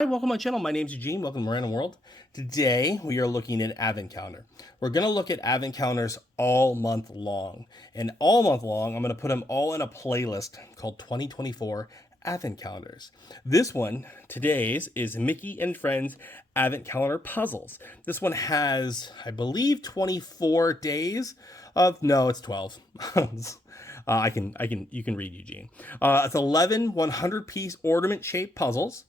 Hi, welcome to my channel. My name is Eugene. Welcome to Random World. Today we are looking at Advent Calendar. We're going to look at Advent Calendars all month long. And all month long, I'm going to put them all in a playlist called 2024 Advent Calendars. This one, today's, is Mickey and Friends Advent Calendar Puzzles. This one has, I believe, 24 days of, no, it's 12. You can read, Eugene. It's 11 100-piece ornament-shaped puzzles.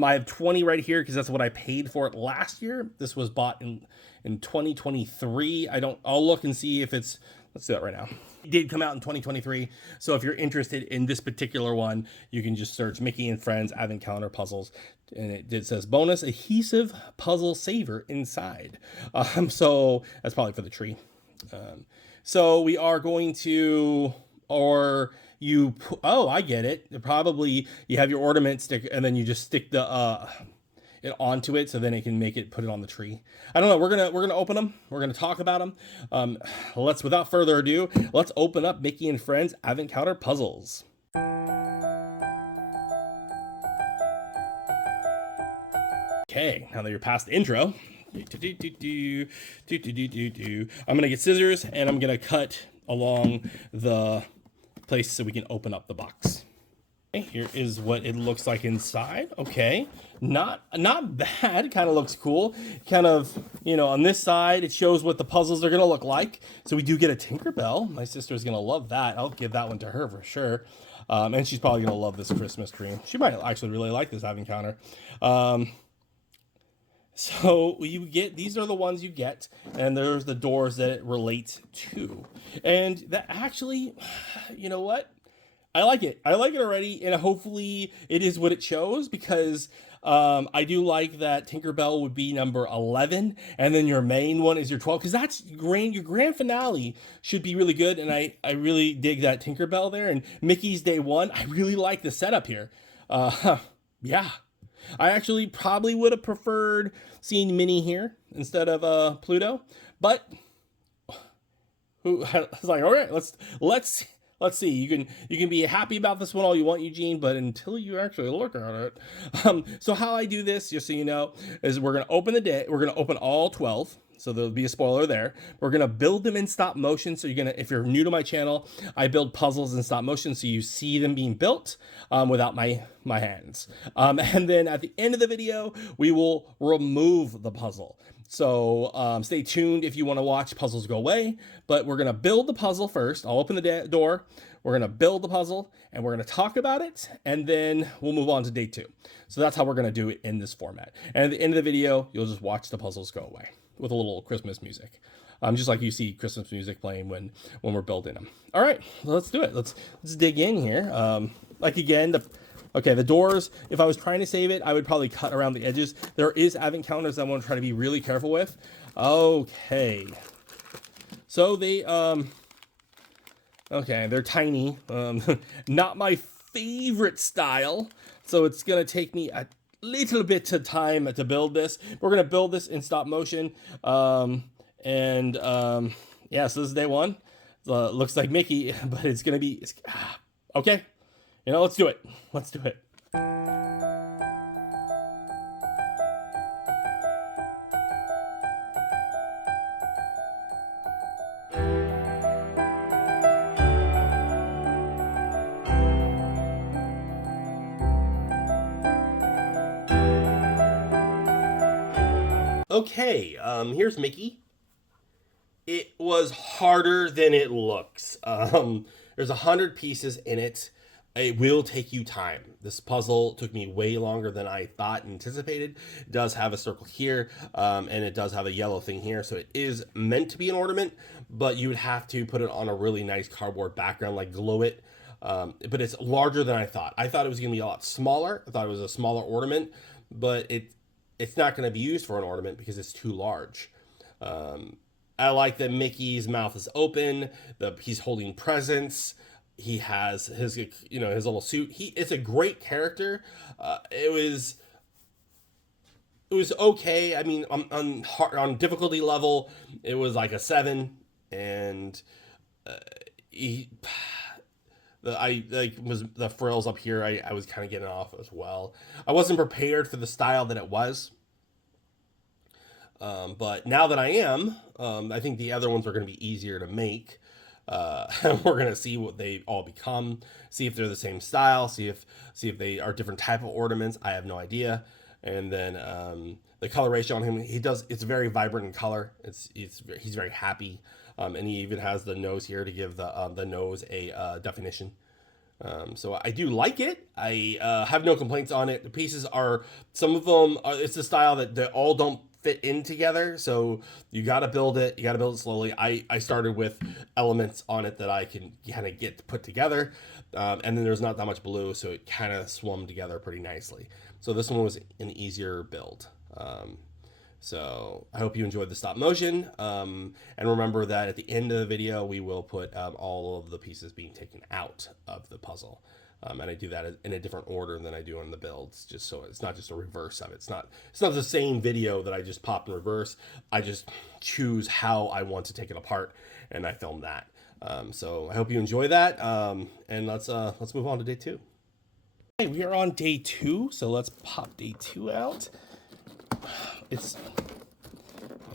I have 20 right here because that's what I paid for it last year. This was bought in 2023. I'll look and see if let's do that right now. It did come out in 2023. So if you're interested in this particular one, you can just search Mickey and Friends Advent Calendar Puzzles. And it says bonus adhesive puzzle saver inside. So that's probably for the tree. So we are going to, I get it. Probably you have your ornament stick and then you just stick it onto it so then it can put it on the tree. I don't know. We're gonna open them. We're gonna talk about them. Without further ado, let's open up Mickey and Friends Advent Calendar Puzzles. Okay, now that you're past the intro, I'm gonna get scissors and I'm gonna cut along the place so we can open up the box. Okay, here is what it looks like inside. Okay, not bad. Kind of looks cool. Kind of, on this side it shows what the puzzles are gonna look like. So we do get a Tinkerbell. My sister's gonna love that. I'll give that one to her for sure. And she's probably gonna love this Christmas tree. She might actually really like this Advent Calendar. So these are the ones you get, and there's the doors that it relates to. And that actually, you know what? I like it. I like it already, and hopefully it is what it shows, because I do like that Tinkerbell would be number 11, and then your main one is your 12, because that's your grand finale should be really good, and I really dig that Tinkerbell there, and Mickey's day one. I really like the setup here. Yeah. I actually probably would have preferred seeing Minnie here instead of Pluto, but I was like, all right, let's see. You can be happy about this one all you want, Eugene, but until you actually look at it. So how I do this, just so you know, is we're gonna open all 12. So there'll be a spoiler there. We're gonna build them in stop motion. So if you're new to my channel, I build puzzles in stop motion, so you see them being built without my hands. And then at the end of the video, we will remove the puzzle. So stay tuned if you want to watch puzzles go away. But we're gonna build the puzzle first. I'll open the door. We're gonna build the puzzle and we're gonna talk about it, and then we'll move on to day 2. So that's how we're gonna do it in this format. And at the end of the video, you'll just watch the puzzles go away with a little Christmas music, just like you see Christmas music playing when we're building them. All right, let's do it. Let's dig in here. The doors. If I was trying to save it, I would probably cut around the edges. There is Advent calendars I want to try to be really careful with. Okay, so they're tiny. Not my favorite style, so it's gonna take me a little bit of time to build this. We're gonna build this in stop motion, so this is day 1. Looks like Mickey, but it's gonna be okay. Let's do it. Okay, here's Mickey. It was harder than it looks. There's 100 pieces in it. It will take you time. This puzzle took me way longer than I thought and anticipated. It does have a circle here, and it does have a yellow thing here, so it is meant to be an ornament, but you would have to put it on a really nice cardboard background, like glow it. But it's larger than I thought. I thought it was going to be a lot smaller. I thought it was a smaller ornament, but it's not going to be used for an ornament because it's too large. I like that Mickey's mouth is open. He's holding presents. He has his little suit. It's a great character. It was okay. I mean, on difficulty level, it was like a 7, and the frills up here. I was kind of getting off as well. I wasn't prepared for the style that it was. But now that I am, I think the other ones are going to be easier to make. We're going to see what they all become, see if they're the same style, see if they are different type of ornaments. I have no idea. And then the coloration on him, it's very vibrant in color. He's very happy. And he even has the nose here to give the nose a definition. So I do like it. I have no complaints on it. The pieces are, some of them, it's a style that they all don't fit in together. So you got to build it. You got to build it slowly. I started with elements on it that I can kind of get put together. And then there's not that much blue, so it kind of swum together pretty nicely. So this one was an easier build. So I hope you enjoyed the stop motion. And remember that at the end of the video, we will put all of the pieces being taken out of the puzzle. And I do that in a different order than I do on the builds, just so it's not just a reverse of it. It's not the same video that I just pop in reverse. I just choose how I want to take it apart, and I film that. So I hope you enjoy that. And let's move on to day 2. Okay, we are on day 2, so let's pop day 2 out.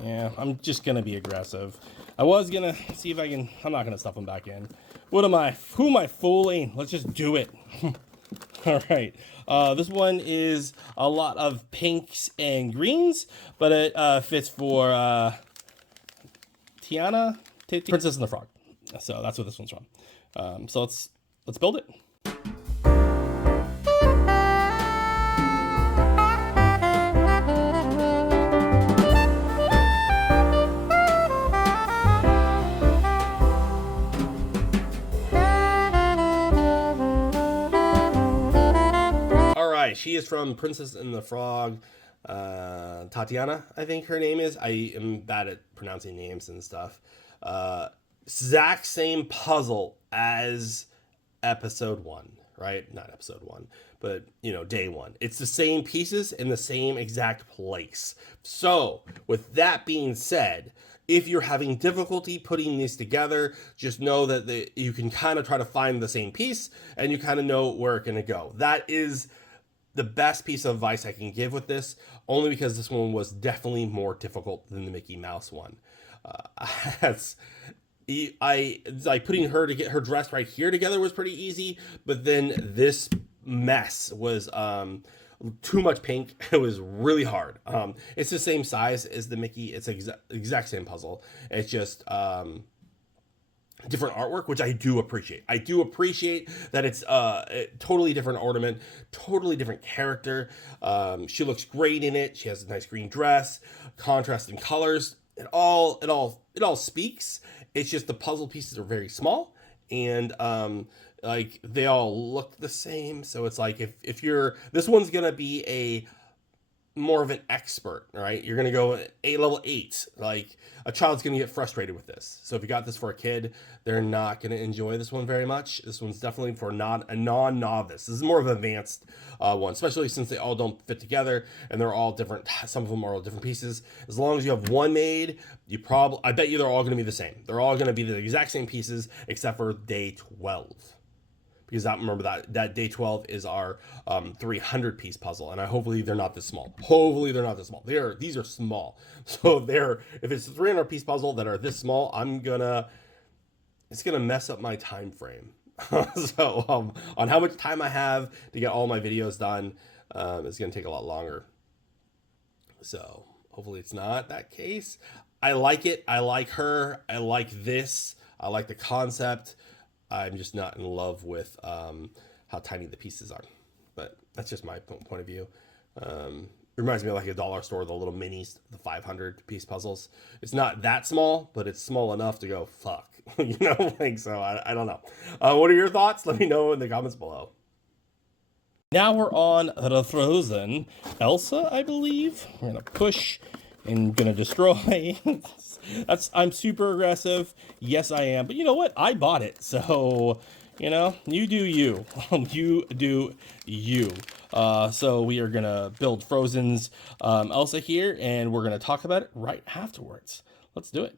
Yeah, I'm just gonna be aggressive. I was gonna see if I can. I'm not gonna stuff them back in. Who am I fooling? Let's just do it. All right. This one is a lot of pinks and greens, but it fits for Tiana, Princess and the Frog. So that's what this one's from. So let's build it. She is from Princess and the Frog. Tatiana, I think her name is. I am bad at pronouncing names and stuff. Exact same puzzle as episode 1, right? Not episode 1, but day 1. It's the same pieces in the same exact place. So with that being said, if you're having difficulty putting these together, just know that you can kind of try to find the same piece and you kind of know where it's going to go. That is the best piece of advice I can give with this, only because this one was definitely more difficult than the Mickey Mouse one. Putting her to get her dress right here together was pretty easy, but then this mess was too much pink. It was really hard. It's the same size as the Mickey. It's exact same puzzle. It's just different artwork, which I do appreciate. I do appreciate that it's a totally different ornament, totally different character. She looks great in it. She has a nice green dress, contrast in colors. It all speaks. It's just the puzzle pieces are very small, and like they all look the same. So it's like if you're, this one's gonna be a more of an expert, right? You're gonna go level 8. Like a child's gonna get frustrated with this. So if you got this for a kid, they're not gonna enjoy this one very much. This one's definitely for a non-novice. This is more of an advanced one, especially since they all don't fit together and they're all different. Some of them are all different pieces. As long as you have one made, I bet you they're all gonna be the same. They're all gonna be the exact same pieces except for day 12. Because remember that day 12 is our 300 piece puzzle, and hopefully they're not this small. Hopefully they're not this small. These are small. So if it's a 300 piece puzzle that are this small, it's gonna mess up my time frame. So on how much time I have to get all my videos done, it's gonna take a lot longer. So hopefully it's not that case. I like it. I like her. I like this. I like the concept. I'm just not in love with how tiny the pieces are, but that's just my point of view. It reminds me of like a dollar store, the little minis, the 500 piece puzzles. It's not that small, but it's small enough to go, fuck, so I don't know. What are your thoughts? Let me know in the comments below. Now we're on the Frozen Elsa, I believe. We're gonna push and gonna destroy. I'm super aggressive. Yes, I am. But you know what? I bought it. So, you do you. You do you. So we are going to build Frozen's Elsa here, and we're going to talk about it right afterwards. Let's do it.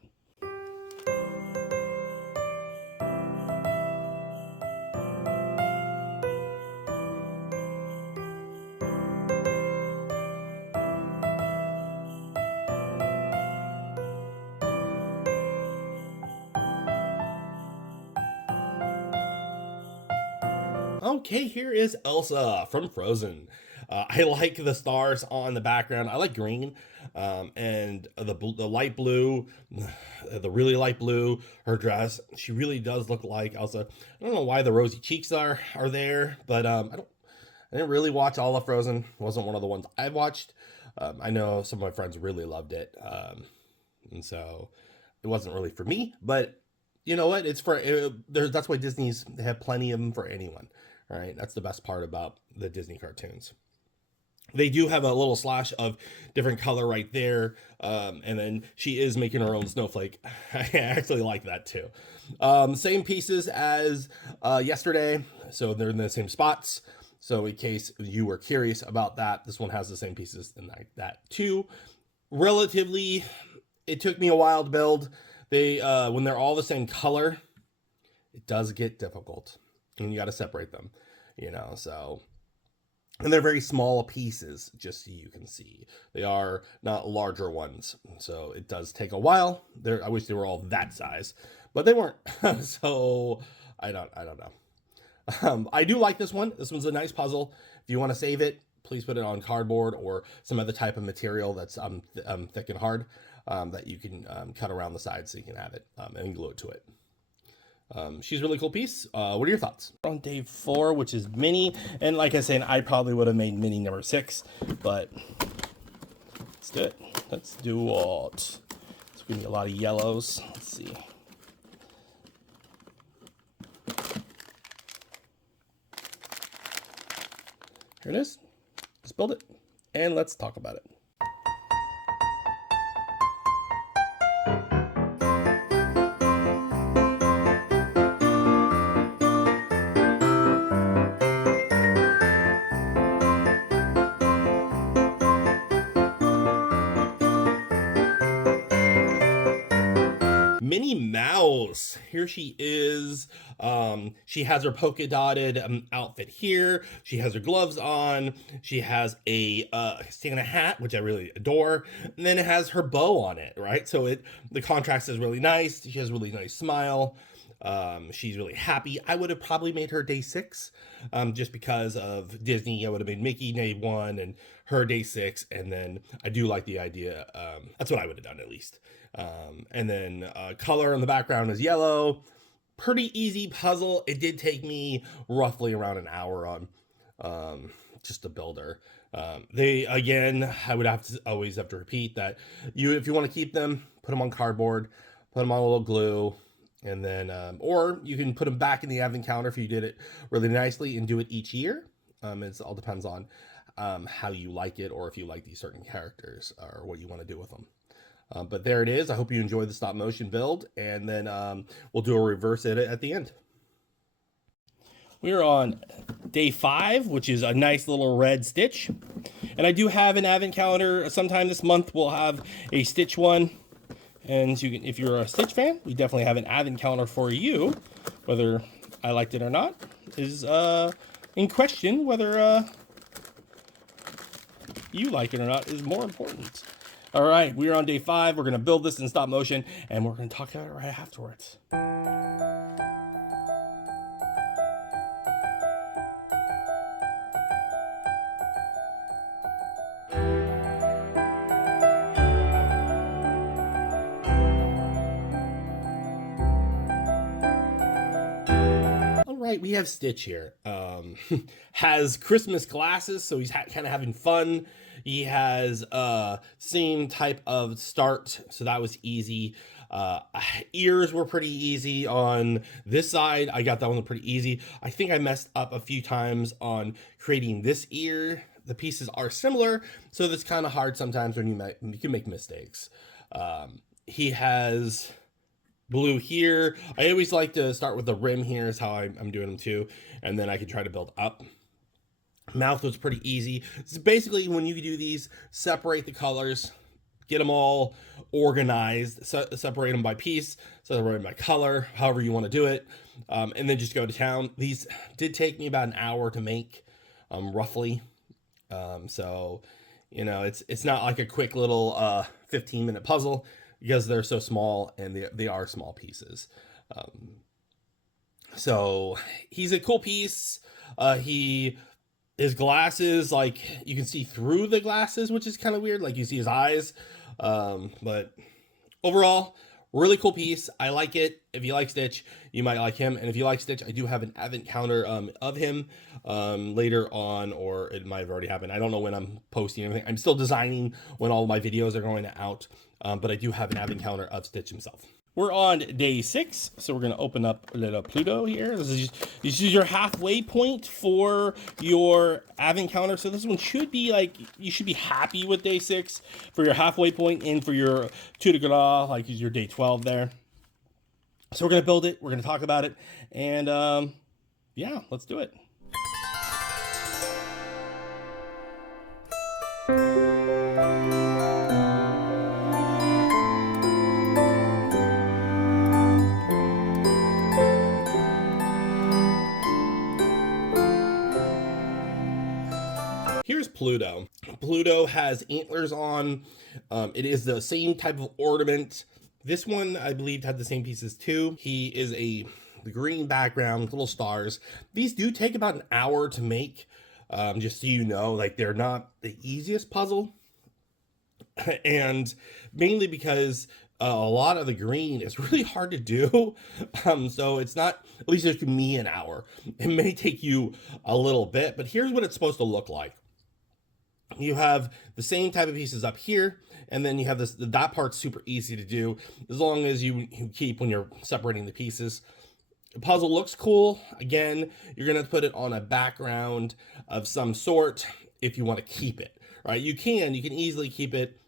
Okay, here is Elsa from Frozen. I like the stars on the background. I like green, and the light blue, the really light blue. Her dress, she really does look like Elsa. I don't know why the rosy cheeks are there, but I didn't really watch all of Frozen. It wasn't one of the ones I watched. I know some of my friends really loved it, and so it wasn't really for me. But you know what? It's for that's why Disney's they have plenty of them for anyone, right? That's the best part about the Disney cartoons. They do have a little slash of different color right there, and then she is making her own snowflake. I actually like that too. Same pieces as yesterday, so they're in the same spots. So in case you were curious about that, this one has the same pieces and like that too. Relatively, it took me a while to build. They when they're all the same color, it does get difficult, and you got to separate them, you know. So, and they're very small pieces, just so you can see. They are not larger ones, so it does take a while. I wish they were all that size, but they weren't. So I don't know. I do like this one. This one's a nice puzzle. If you want to save it, please put it on cardboard or some other type of material that's thick and hard, that you can cut around the sides so you can have it and glue it to it. She's a really cool piece. What are your thoughts? On day 4, which is Minnie, and like I said, I probably would have made Minnie number 6, but let's do it. Let's do it. It's gonna be a lot of yellows. Let's see. Here it is. Let's build it, and let's talk about it. Minnie Mouse, here she is. She has her polka dotted outfit here. She has her gloves on. She has a Santa hat, which I really adore. And then it has her bow on it, right? So the contrast is really nice. She has a really nice smile. She's really happy. I would have probably made her day 6, just because of Disney. I would have made Mickey day 1 and her day 6, and then I do like the idea. That's what I would have done at least. And then color on the background is yellow. Pretty easy puzzle. It did take me roughly around an hour on just to build her. I would always have to repeat that if you want to keep them, put them on cardboard, put them on a little glue, and then or you can put them back in the advent calendar if you did it really nicely and do it each year. It all depends on how you like it, or if you like these certain characters, or what you want to do with them. But there it is. I hope you enjoyed the stop motion build, and then we'll do a reverse edit at the end. We're on day 5, which is a nice little red Stitch. And I do have an advent calendar. Sometime this month we'll have a Stitch one. And so if you're a Stitch fan, we definitely have an advent calendar for you. Whether I liked it or not is in question. Whether you like it or not is more important. All right, we're on day 5. We're going to build this in stop motion, and we're going to talk about it right afterwards. All right, we have Stitch here. Has Christmas glasses, so he's kind of having fun. He has same type of start, so that was easy. Ears were pretty easy on this side. I got that one pretty easy. I think I messed up a few times on creating this ear. The pieces are similar, so that's kind of hard sometimes when you can make mistakes. He has blue here. I always like to start with the rim here is how I'm doing them too, and then I can try to build up. Mouth was pretty easy. So basically, when you do these, separate the colors, get them all organized, separate them by piece, separate them by color, however you want to do it, and then just go to town. These did take me about an hour to make, roughly. So, you know, it's not like a quick little 15-minute puzzle because they're so small, and they are small pieces. So he's a cool piece. His glasses, like you can see through the glasses, which is kind of weird. Like you see his eyes. But overall, really cool piece. I like it. If you like Stitch, you might like him. And if you like Stitch, I do have an advent counter of him later on, or it might have already happened. I don't know when I'm posting anything. I'm still designing when all my videos are going out, but I do have an advent counter of Stitch himself. We're on day 6, so we're going to open up a little Pluto here. This is your halfway point for your advent counter. So this one should be like, you should be happy with day 6 for your halfway point and for your coup de grace, like your day 12 there. So we're going to build it. We're going to talk about it. And yeah, let's do it. Here's Pluto. Pluto has antlers on. It is the same type of ornament. This one, I believe, had the same pieces too. He is the green background, little stars. These do take about an hour to make, just so you know. Like, they're not the easiest puzzle. And mainly because a lot of the green is really hard to do. So it's not, at least it took me an hour. It may take you a little bit, but here's what it's supposed to look like. You have the same type of pieces up here, and then you have this, that part's super easy to do as long as you keep when you're separating the pieces. The puzzle looks cool. Again, you're going to put it on a background of some sort if you want to keep it, right? You can easily keep it,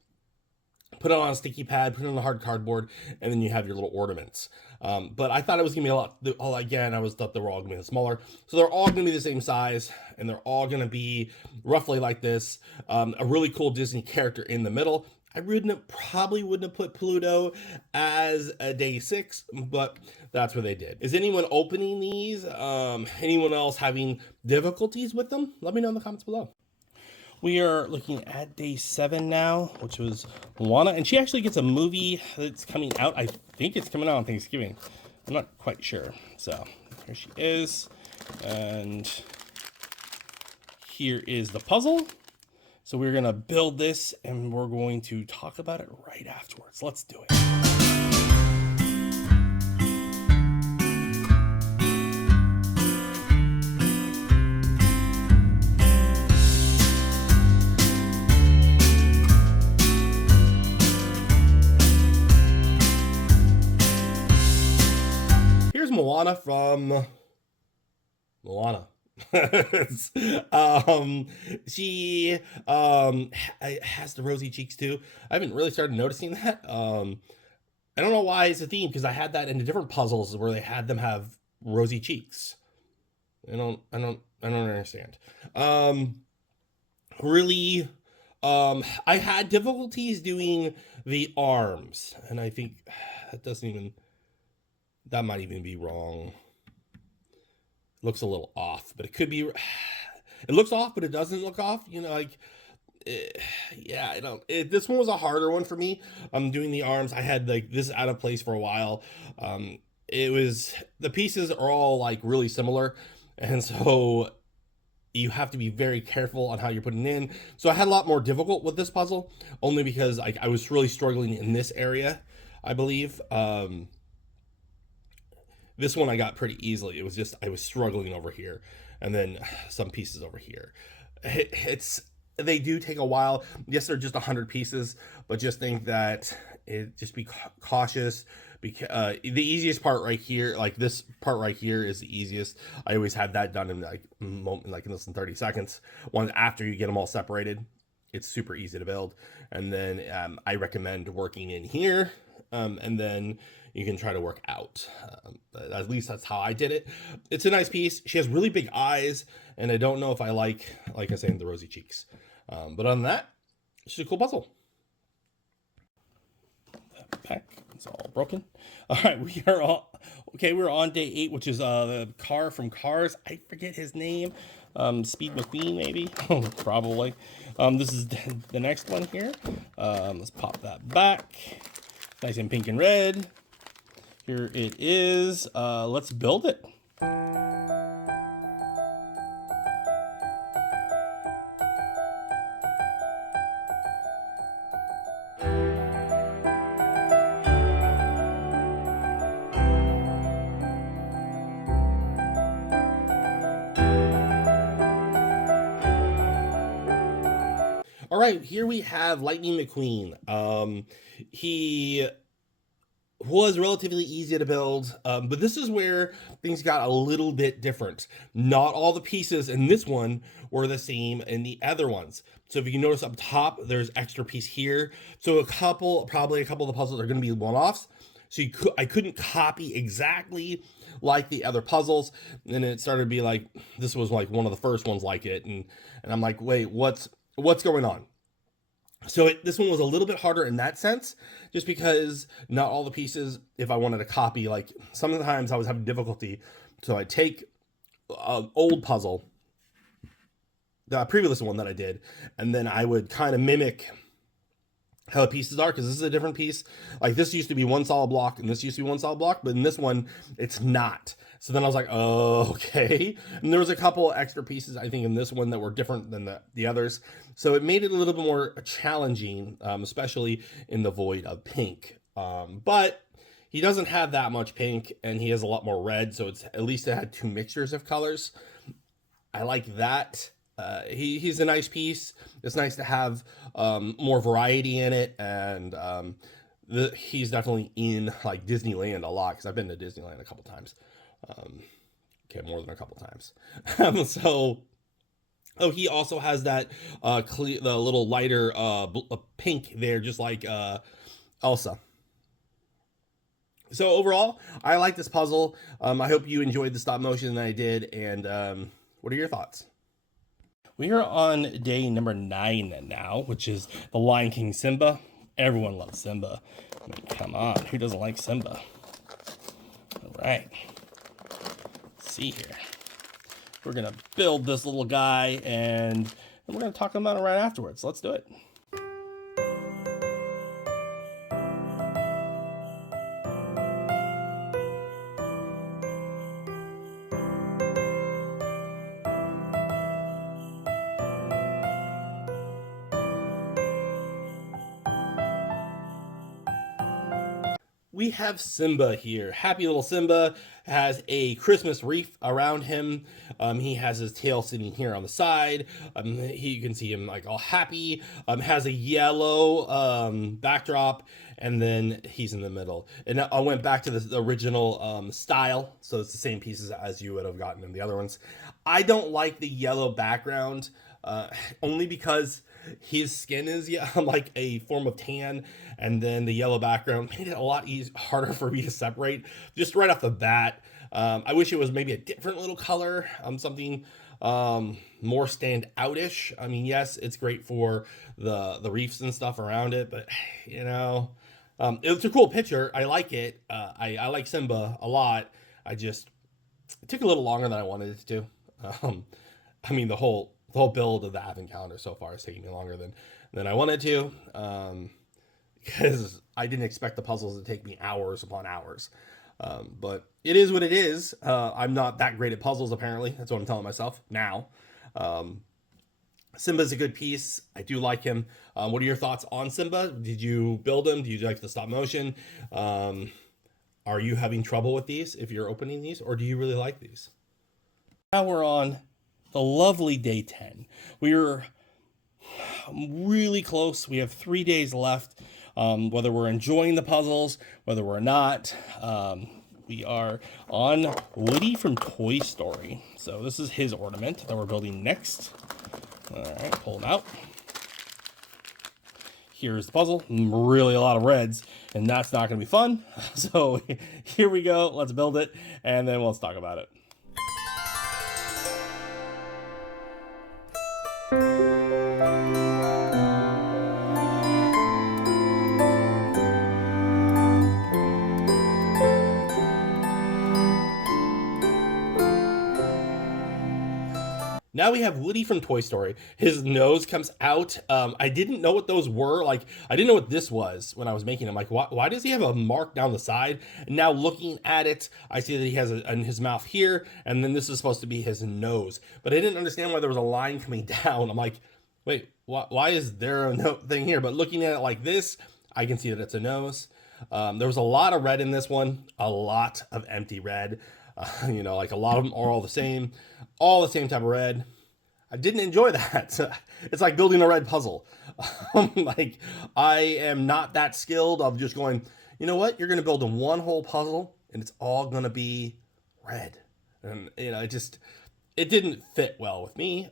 put it on a sticky pad, put it on the hard cardboard, and then you have your little ornaments. But I thought it was gonna be again, I thought they were all gonna be smaller. So they're all gonna be the same size, and they're all gonna be roughly like this. A really cool Disney character in the middle. I probably wouldn't have put Pluto as a day 6, but that's what they did. Is anyone opening these? Anyone else having difficulties with them? Let me know in the comments below. We are looking at day 7 now, which was Moana, and she actually gets a movie that's coming out. I think it's coming out on Thanksgiving. I'm not quite sure. So here she is, and here is the puzzle. So we're gonna build this, and we're going to talk about it right afterwards. Let's do it. Moana from Moana. She has the rosy cheeks too. I haven't really started noticing that. I don't know why it's a theme, because I had that in the different puzzles where they had them have rosy cheeks. I don't understand. Really, I had difficulties doing the arms, and I think that might even be wrong. Looks a little off, but it could be. It looks off, but it doesn't look off. You know, like, yeah, I don't. This one was a harder one for me. I'm doing the arms. I had like this out of place for a while. The pieces are all like really similar, and so you have to be very careful on how you're putting in. So I had a lot more difficult with this puzzle, only because I was really struggling in this area, I believe. This one I got pretty easily. It was just, I was struggling over here, and then some pieces over here. They do take a while. Yes, they're just 100 pieces, but just think that just be cautious. Because the easiest part right here, like this part right here, is the easiest. I always had that done in like in less than 30 seconds. Once after you get them all separated, it's super easy to build. And then I recommend working in here, and then you can try to work out. At least that's how I did it. It's a nice piece. She has really big eyes, and I don't know if I like I said, the rosy cheeks. But other than that, it's just a cool puzzle. That back is all broken. All right, we're on day 8, which is the car from Cars. I forget his name. Speed McQueen, maybe. Probably. This is the next one here. Let's pop that back. Nice and pink and red. Here it is. Let's build it. All right, here we have Lightning McQueen. He was relatively easy to build, but this is where things got a little bit different. Not all the pieces in this one were the same in the other ones. So if you notice up top, there's extra piece here. So probably a couple of the puzzles are going to be one-offs. So I couldn't copy exactly like the other puzzles, and it started to be like this was like one of the first ones like it, and I'm like, wait, what's going on? So this one was a little bit harder in that sense, just because not all the pieces, if I wanted to copy, like sometimes I was having difficulty. So I take an old puzzle, the previous one that I did, and then I would kind of mimic how the pieces are, because this is a different piece. Like this used to be one solid block and this used to be one solid block, but in this one it's not. So then I was like, oh, okay. And there was a couple extra pieces I think in this one that were different than the others, so it made it a little bit more challenging, especially in the void of pink. But he doesn't have that much pink and he has a lot more red, so it's at least it had two mixtures of colors. I like that. He's a nice piece. It's nice to have more variety in it, and he's definitely in like Disneyland a lot, because I've been to Disneyland a couple times. Okay, more than a couple times. He also has that the little lighter pink there, just like Elsa. So overall, I like this puzzle. I hope you enjoyed the stop motion that I did, and what are your thoughts? We are on day number 9 now, which is the Lion King Simba. Everyone loves Simba. I mean, come on, who doesn't like Simba? All right. Let's see here. We're going to build this little guy, and we're going to talk about it right afterwards. Let's do it. We have Simba here. Happy little Simba has a Christmas wreath around him. He has his tail sitting here on the side. You can see him like all happy. Has a yellow backdrop, and then he's in the middle. And I went back to the original style, so it's the same pieces as you would have gotten in the other ones. I don't like the yellow background, only because his skin is like a form of tan, and then the yellow background made it a lot harder for me to separate just right off the bat. I wish it was maybe a different little color, something more stand outish. I mean, yes, it's great for the reefs and stuff around it, but it's a cool picture. I like it. I like Simba a lot. It took a little longer than I wanted it to. I mean, the whole build of the advent calendar so far is taking me longer than I wanted to, because I didn't expect the puzzles to take me hours upon hours. But it is what it is. I'm not that great at puzzles, apparently. That's what I'm telling myself now. Simba's a good piece. I do like him. What are your thoughts on Simba? Did you build him? Do you like the stop motion? Are you having trouble with these if you're opening these, or do you really like these? Now we're on the lovely day 10. We're really close. We have 3 days left. Whether we're enjoying the puzzles, whether we're not, we are on Woody from Toy Story. So this is his ornament that we're building next. All right, pull him out. Here's the puzzle. Really a lot of reds, and that's not going to be fun. So here we go. Let's build it, and then let's talk about it. Now we have Woody from Toy Story. His nose comes out. I didn't know what those were. Like, I didn't know what this was when I was making him. Like, why does he have a mark down the side? And now looking at it, I see that he has in his mouth here, and then this is supposed to be his nose. But I didn't understand why there was a line coming down. I'm like, wait, why is there a no thing here? But looking at it like this, I can see that it's a nose. There was a lot of red in this one, a lot of empty red. Like a lot of them are all the same type of red. I didn't enjoy that. It's like building a red puzzle. Like, I am not that skilled of just going, you know what? You're going to build one whole puzzle and it's all going to be red. And, it didn't fit well with me.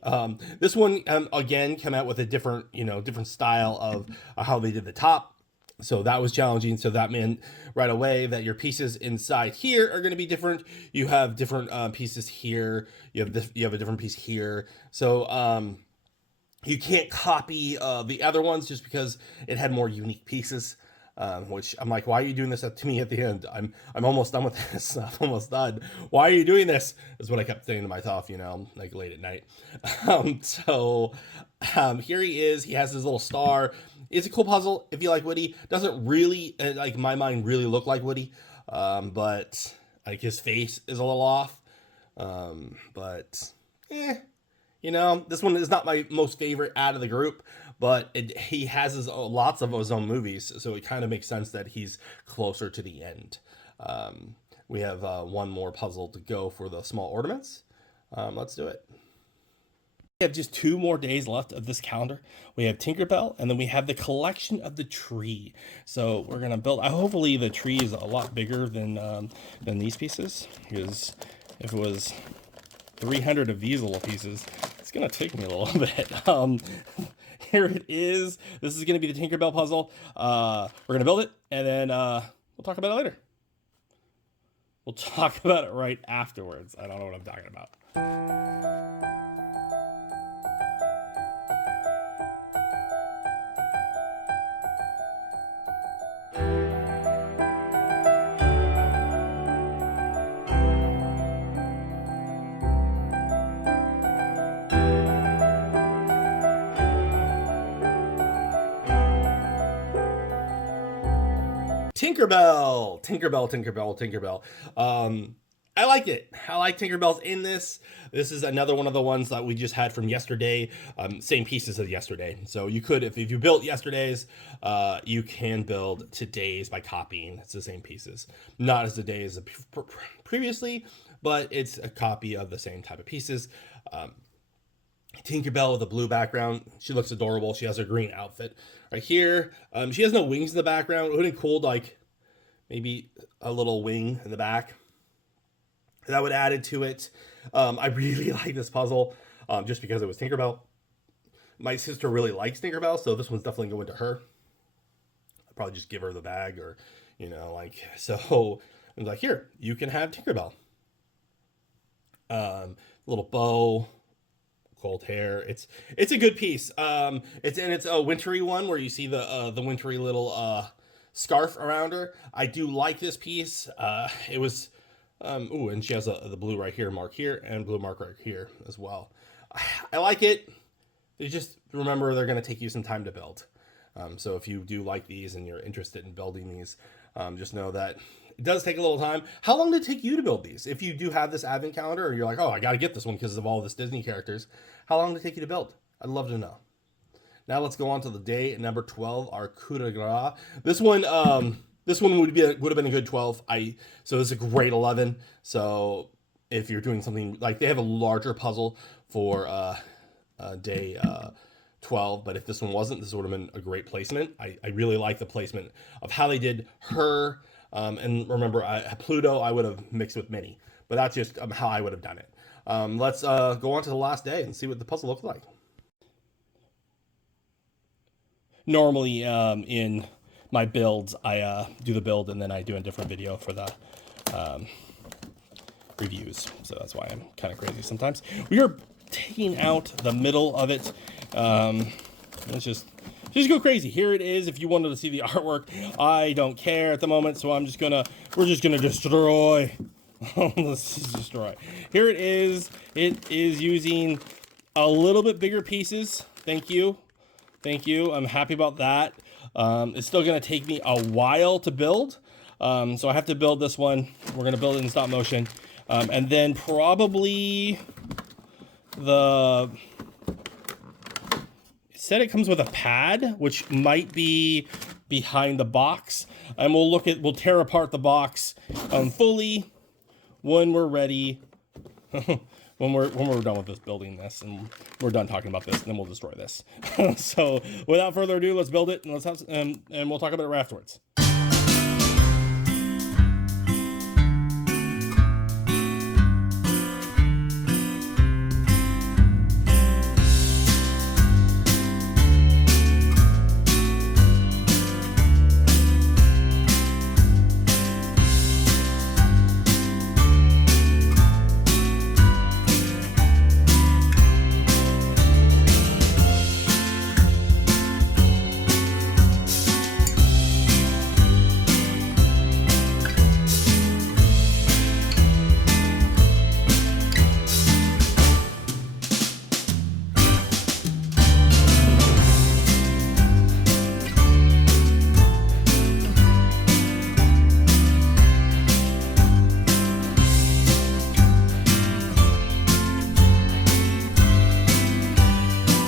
This one, again, came out with a different style of how they did the top. So that was challenging. So that meant right away that your pieces inside here are going to be different. You have different pieces here. You have a different piece here. So you can't copy the other ones just because it had more unique pieces. Which I'm like, why are you doing this to me at the end? I'm almost done with this. I'm almost done. Why are you doing this? Is what I kept saying to myself, like late at night. Here he is. He has his little star. It's a cool puzzle. If you like Woody, doesn't really, like my mind, really look like Woody. But like his face is a little off. This one is not my most favorite out of the group. But he has lots of his own movies, so it kind of makes sense that he's closer to the end. We have one more puzzle to go for the small ornaments. Let's do it. We have just 2 more days left of this calendar. We have Tinkerbell, and then we have the collection of the tree. So we're gonna build. Hopefully, the tree is a lot bigger than these pieces, because if it was 300 of these little pieces, it's gonna take me a little bit. Here it is. This is going to be the Tinkerbell puzzle. We're going to build it, and then we'll talk about it later. We'll talk about it right afterwards. I don't know what I'm talking about. Tinkerbell. I like it. I like Tinkerbell's in this. This is another one of the ones that we just had from yesterday. Same pieces as yesterday. So you could, if you built yesterday's, you can build today's by copying. It's the same pieces. Not as the days previously, but it's a copy of the same type of pieces. Tinkerbell with a blue background. She looks adorable. She has her green outfit right here. She has no wings in the background. It would have been cool, like maybe a little wing in the back. That would add to it. I really like this puzzle just because it was Tinkerbell. My sister really likes Tinkerbell, so this one's definitely going to her. I'll probably just give her the bag, or so I'm like, here, you can have Tinkerbell. Little bow, gold hair. It's a good piece. It's a wintry one where you see the wintry little scarf around her. I do like this piece. It was and she has the blue right here, mark here, and blue mark right here as well. I like it. You just remember they're going to take you some time to build. So if you do like these and you're interested in building these, just know that it does take a little time. How long did it take you to build these? If you do have this advent calendar, or you're like, oh, I got to get this one because of all this Disney characters, how long did it take you to build? I'd love to know. Now let's go on to the day number 12, our coup de grace. This one would have been a good 12. So it's a great 11. So if you're doing something like, they have a larger puzzle for day 12, but if this one wasn't, this would have been a great placement. I really like the placement of how they did her. And remember, Pluto I would have mixed with Minnie, but that's just how I would have done it. Let's go on to the last day and see what the puzzle looks like. Normally, in my builds, I do the build and then I do a different video for the reviews. So that's why I'm kind of crazy sometimes. We are taking out the middle of it. Let's just go crazy. Here it is. If you wanted to see the artwork, I don't care at the moment. So we're just gonna destroy. Let's just destroy. Here it is. It is using a little bit bigger pieces. Thank you. Thank you. I'm happy about that. It's still going to take me a while to build. So I have to build this one. We're going to build it in stop motion. And then probably it said it comes with a pad, which might be behind the box. And we'll tear apart the box fully when we're ready. when we're done with this building this, and we're done talking about this, and then we'll destroy this. So without further ado, let's build it, and and we'll talk about it right afterwards.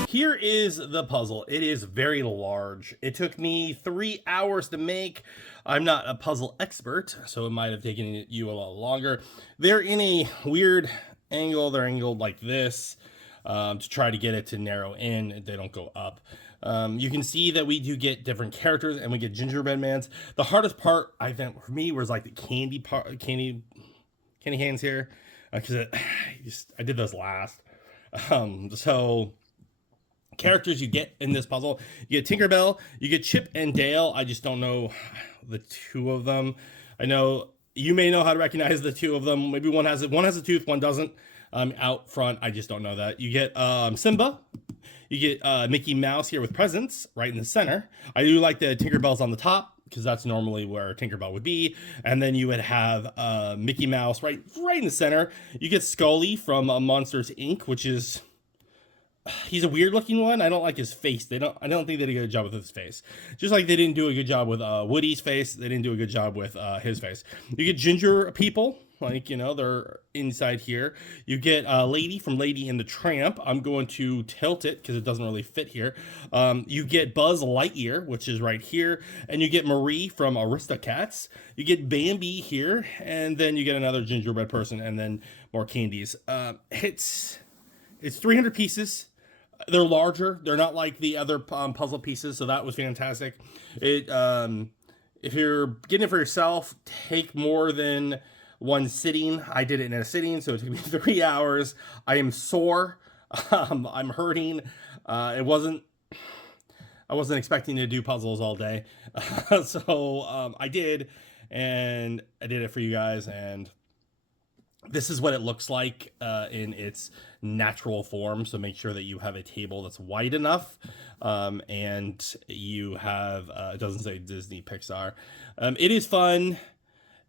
Here is the puzzle. It is very large. It took me 3 hours to make. I'm not a puzzle expert, so it might have taken you a lot longer. They're in a weird angle. They're angled like this to try to get it to narrow in. They don't go up. You can see that we do get different characters, and we get gingerbread mans. The hardest part, I think, for me was like the candy part, candy hands here, because I did those last. So characters you get in this puzzle, you get Tinkerbell, you get Chip and Dale. I just don't know the two of them. I know you may know how to recognize the two of them. Maybe one has a tooth, one doesn't. Out front, I just don't know that. You get Simba, you get Mickey Mouse here with presents right in the center. I do like the Tinkerbells on the top, because that's normally where Tinkerbell would be. And then you would have Mickey Mouse right in the center. You get Scully from Monsters Inc., which is, he's a weird looking one. I don't like his face. I don't think they did a good job with his face. Just like they didn't do a good job with Woody's face. They didn't do a good job with his face. You get ginger people, like, you know, they're inside here. You get Lady from Lady and the Tramp. I'm going to tilt it because it doesn't really fit here. You get Buzz Lightyear, which is right here. And you get Marie from Aristocats. You get Bambi here. And then you get another gingerbread person, and then more candies. It's 300 pieces. They're larger. They're not like the other puzzle pieces, so that was fantastic. If you're getting it for yourself, take more than one sitting. I did it in a sitting, so it took me 3 hours. I am sore. I'm hurting. I wasn't expecting to do puzzles all day, so I did, and I did it for you guys, and this is what it looks like in its natural form. So make sure that you have a table that's wide enough, and you have, it doesn't say Disney Pixar. It is fun.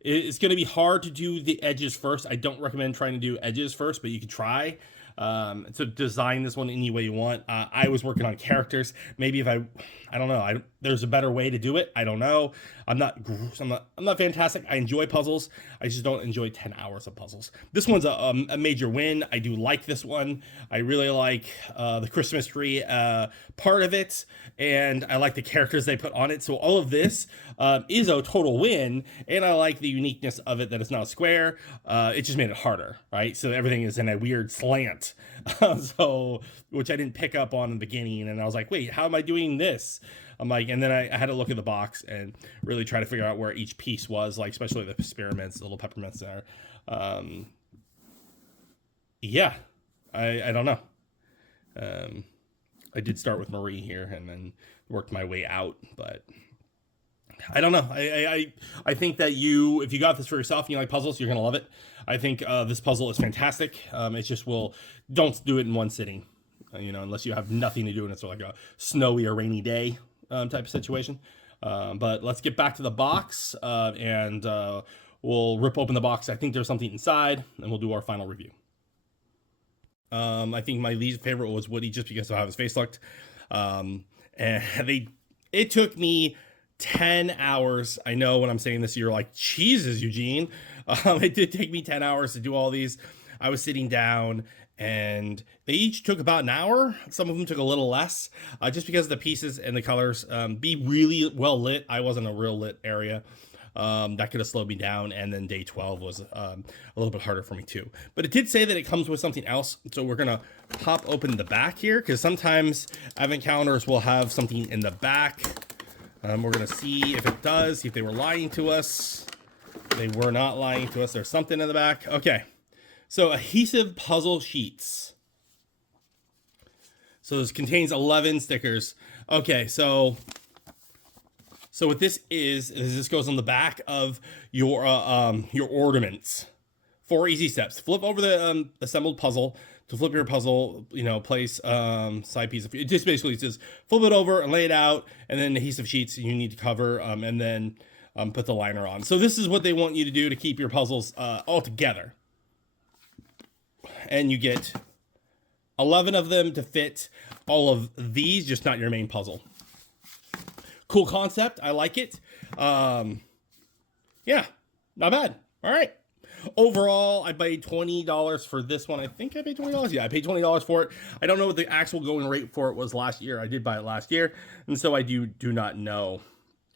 It's going to be hard to do the edges first. I don't recommend trying to do edges first, but you can try. So design this one any way you want. I was working on characters. Maybe if I don't know. There's a better way to do it. I don't know. I'm not fantastic. I enjoy puzzles. I just don't enjoy 10 hours of puzzles. This one's a major win. I do like this one. I really like the Christmas tree part of it, and I like the characters they put on it. So all of this is a total win, and I like the uniqueness of it, that it's not a square. It just made it harder, right? So everything is in a weird slant. So, which I didn't pick up on in the beginning, and I was like, wait, how am I doing this? I'm like, and then I had to look at the box and really try to figure out where each piece was, like, especially the spearmints, the little peppermints there. Yeah, I don't know. I did start with Marie here and then worked my way out, but I don't know. I think that if you got this for yourself and you like puzzles, you're going to love it. I think this puzzle is fantastic. It just don't do it in one sitting, unless you have nothing to do and it's like a snowy or rainy day type of situation. But let's get back to the box and we'll rip open the box. I think there's something inside, and we'll do our final review. I think my least favorite was Woody just because of how his face looked. And it took me 10 hours. I know when I'm saying this, you're like, Jesus, Eugene. It did take me 10 hours to do all these. I was sitting down and they each took about an hour. Some of them took a little less, just because of the pieces and the colors. Be really well lit. I wasn't a real lit area. That could have slowed me down, and then day 12 was a little bit harder for me too. But it did say that it comes with something else, so we're gonna pop open the back here, because sometimes advent calendars will have something in the back. We're gonna see if it does, see if they were lying to us. They were not lying to us. There's something in the back. Okay, so adhesive puzzle sheets. So this contains 11 stickers. Okay, so what this is this goes on the back of your ornaments. 4 easy steps. Flip over the assembled puzzle to flip your puzzle, place side piece. It just basically says flip it over and lay it out, and then adhesive sheets you need to cover, and then put the liner on. So this is what they want you to do to keep your puzzles all together. And you get 11 of them to fit all of these, just not your main puzzle. Cool concept. I like it. Yeah, not bad. All right. Overall, I paid $20 for this one. I think I paid $20. Yeah, I paid $20 for it. I don't know what the actual going rate for it was last year. I did buy it last year, and so I do not know.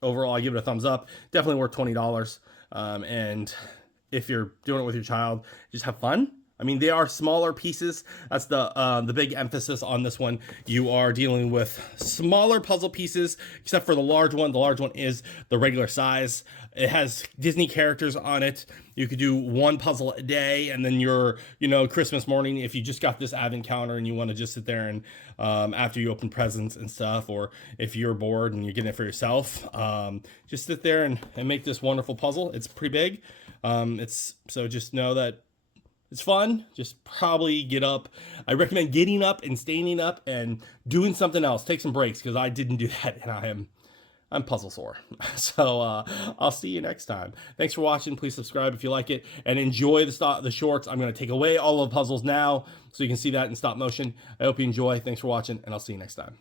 Overall, I give it a thumbs up. Definitely worth $20. And if you're doing it with your child, just have fun. I mean, they are smaller pieces. That's the big emphasis on this one. You are dealing with smaller puzzle pieces, except for the large one. The large one is the regular size. It has Disney characters on it. You could do one puzzle a day, and then your, Christmas morning, if you just got this advent calendar and you want to just sit there and after you open presents and stuff, or if you're bored and you're getting it for yourself, just sit there and make this wonderful puzzle. It's pretty big. So just know that it's fun. Just probably get up. I recommend getting up and standing up and doing something else. Take some breaks, because I didn't do that, and I'm puzzle sore. So I'll see you next time. Thanks for watching. Please subscribe if you like it, and enjoy the shorts. I'm going to take away all of the puzzles now so you can see that in stop motion. I hope you enjoy. Thanks for watching, and I'll see you next time.